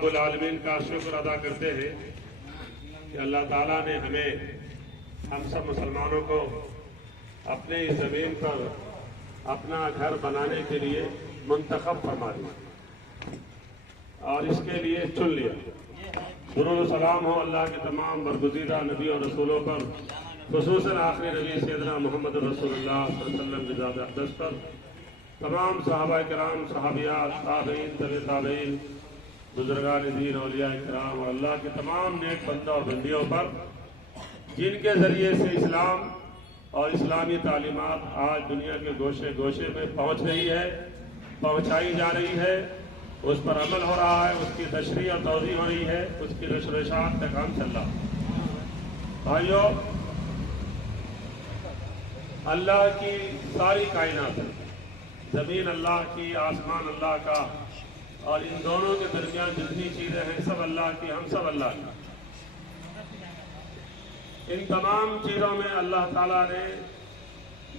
رب العالمین کا شکر ادا کرتے ہیں کہ اللہ تعالیٰ نے ہم سب مسلمانوں کو اپنے اس زمین پر اپنا گھر بنانے کے لیے منتخب فرما دیا اور اس کے لیے چن لیا۔ درود و سلام ہو اللہ کے تمام برگزیدہ نبی اور رسولوں پر، خصوصاً آخری نبی سیدنا محمد رسول اللہ صلی اللہ علیہ وسلم کی ذات اقدس پر، تمام صحابہ کرام، صحابیات، تابعین، طبع تابعین، بزرگان دین، اولیاء کرام اور اللہ کے تمام نیک بندوں اور بندیوں پر، جن کے ذریعے سے اسلام اور اسلامی تعلیمات آج دنیا کے گوشے گوشے میں پہنچ رہی ہے، پہنچائی جا رہی ہے، اس پر عمل ہو رہا ہے، اس کی تشریح اور توضیح ہو رہی ہے، اس کی نشر و اشاعت کا کام چل رہا ہے۔ بھائیو، اللہ کی ساری کائنات ہے، زمین اللہ کی، آسمان اللہ کا، اور ان دونوں کے درمیان جتنی چیزیں ہیں سب اللہ کی، ہم سب اللہ کی۔ ان تمام چیزوں میں اللہ تعالیٰ نے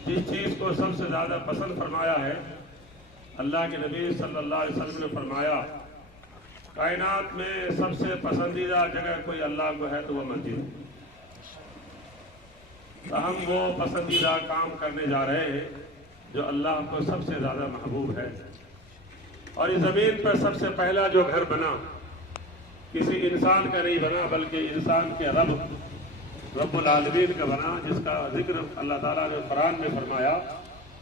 جس چیز کو سب سے زیادہ پسند فرمایا ہے، اللہ کے نبی صلی اللہ علیہ وسلم نے فرمایا کائنات میں سب سے پسندیدہ جگہ کوئی اللہ کو ہے تو وہ مسجد ہے۔ تو ہم وہ پسندیدہ کام کرنے جا رہے ہیں جو اللہ کو سب سے زیادہ محبوب ہے، اور اس زمین پر سب سے پہلا جو گھر بنا کسی انسان کا نہیں بنا بلکہ انسان کے رب العالمین کا بنا، جس کا ذکر اللہ تعالیٰ نے قرآن میں فرمایا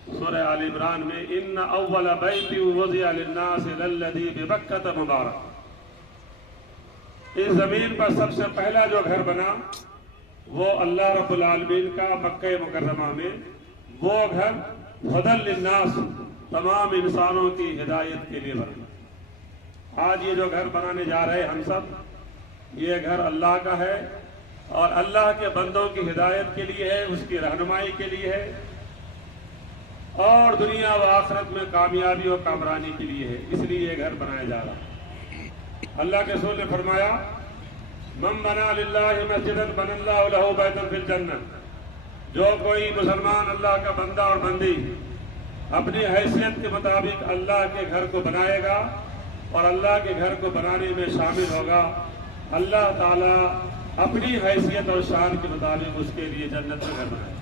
سورہ آل عمران میں، ان اول بیت وضع للناس للذی ببکۃ مبارک۔ اس زمین پر سب سے پہلا جو گھر بنا وہ اللہ رب العالمین کا مکہ مکرمہ میں، وہ گھر ہدی للناس، تمام انسانوں کی ہدایت کے لیے بنا۔ آج یہ جو گھر بنانے جا رہے ہم سب، یہ گھر اللہ کا ہے اور اللہ کے بندوں کی ہدایت کے لیے ہے، اس کی رہنمائی کے لیے ہے، اور دنیا و آخرت میں کامیابی و کامرانی کے لیے ہے، اس لیے یہ گھر بنایا جا رہا ہے۔ اللہ کے رسول نے فرمایا، من بنا للہ مسجدا بنى اللہ لہ بیتا فی الجنہ، جو کوئی مسلمان اللہ کا بندہ اور بندی اپنی حیثیت کے مطابق اللہ کے گھر کو بنائے گا اور اللہ کے گھر کو بنانے میں شامل ہوگا، اللہ تعالیٰ اپنی حیثیت اور شان کے مطابق اس کے لیے جنت میں گھر بنائے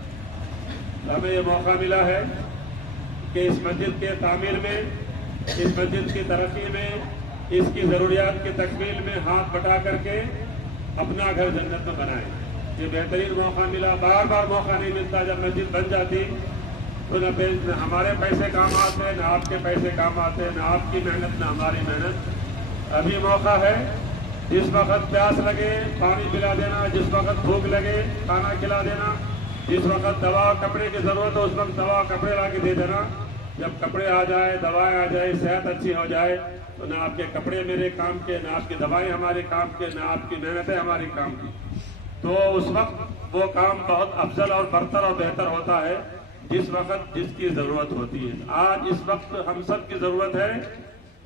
گا۔ ہمیں یہ موقع ملا ہے کہ اس مسجد کے تعمیر میں، اس مسجد کی ترقی میں، اس کی ضروریات کی تکمیل میں ہاتھ بٹا کر کے اپنا گھر جنت میں بنائیں۔ یہ بہترین موقع ملا، بار بار موقع نہیں ملتا۔ جب مسجد بن جاتی تو نہ ہمارے پیسے کام آتے، نہ آپ کے پیسے کام آتے، نہ آپ کی محنت نہ ہماری محنت۔ ابھی موقع ہے، جس وقت پیاس لگے پانی پلا دینا، جس وقت بھوک لگے کھانا کھلا دینا، جس وقت دوا کپڑے کی ضرورت ہو اس وقت دوا کپڑے لا کے دے دینا۔ جب کپڑے آ جائے، دوائیں آ جائے، صحت اچھی ہو جائے تو نہ آپ کے کپڑے میرے کام کے، نہ آپ کی دوائیں ہمارے کام کے، نہ آپ کی محنتیں ہماری کام کی۔ تو اس وقت وہ کام بہت افضل اور برتر اور بہتر ہوتا ہے جس وقت جس کی ضرورت ہوتی ہے۔ آج اس وقت ہم سب کی ضرورت ہے،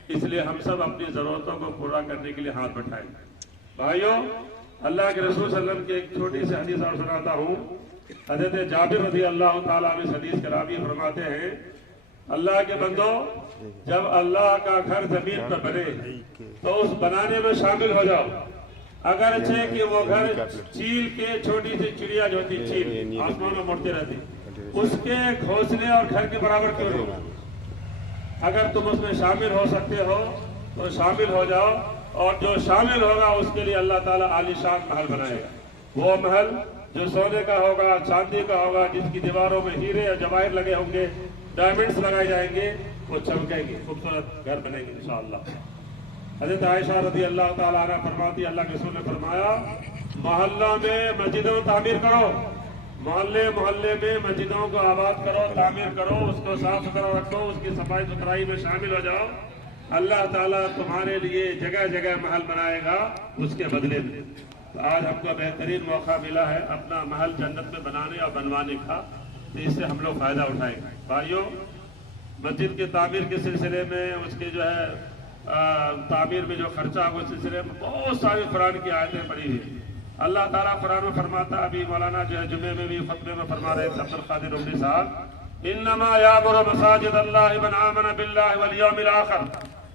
اس لیے ہم سب اپنی ضرورتوں کو پورا کرنے کے لیے ہاتھ بٹھائیں۔ بھائیوں، اللہ کے رسول صلی اللہ علیہ وسلم کی ایک چھوٹی سی حدیث اور سناتا ہوں۔ حضرت جابر رضی اللہ تعالیٰ عنہ اس حدیث کے راوی فرماتے ہیں، اللہ کے بندو، جب اللہ کا گھر زمین پر بنے تو اس بنانے میں شامل ہو جاؤ، اگرچہ کہ وہ گھر چیل کے، چھوٹی سی چڑیا جو ہوتی چیل آسمان میں مڑتی رہتی، اس کے گھونسلے اور گھر کے برابر کیوں نہیں ہو، اگر تم اس میں شامل ہو سکتے ہو تو شامل ہو جاؤ، اور جو شامل ہوگا اس کے لیے اللہ تعالیٰ عالی شان محل بنائے گا۔ وہ محل جو سونے کا ہوگا، چاندی کا ہوگا، جس کی دیواروں میں ہیرے اور جواہر لگے ہوں گے، ڈائمنڈز لگائے جائیں گے، وہ چمکیں گے، خوبصورت گھر بنے گے انشاءاللہ۔ حضرت عائشہ رضی اللہ تعالیٰ عنہ فرماتی، اللہ کے رسول نے فرمایا، محلہ میں مسجدوں تعمیر کرو، محلے میں مسجدوں کو آباد کرو، تعمیر کرو، اس کو صاف ستھرا رکھو، اس کی صفائی ستھرائی میں شامل ہو جاؤ، اللہ تعالیٰ تمہارے لیے جگہ جگہ محل بنائے گا اس کے بدلے میں۔ تو آج ہم کو بہترین موقع ملا ہے اپنا محل جنت میں بنانے اور بنوانے کا، تو اس سے ہم لوگ فائدہ اٹھائیں گے۔ بھائیوں، مسجد کی تعمیر کے سلسلے میں، اس کے جو ہے تعمیر میں جو خرچہ ہوگا اس سلسلے میں بہت ساری قرآن کی آیتیں پڑھی ہوئی۔ اللہ تعالیٰ قرآن میں فرماتا، ابھی مولانا جو ہے جمعے میں بھی خطبے میں فرما رہے تھے عبد القادر عمری صاحب، انما یعمر مساجد اللہ من آمن باللہ والیوم الآخر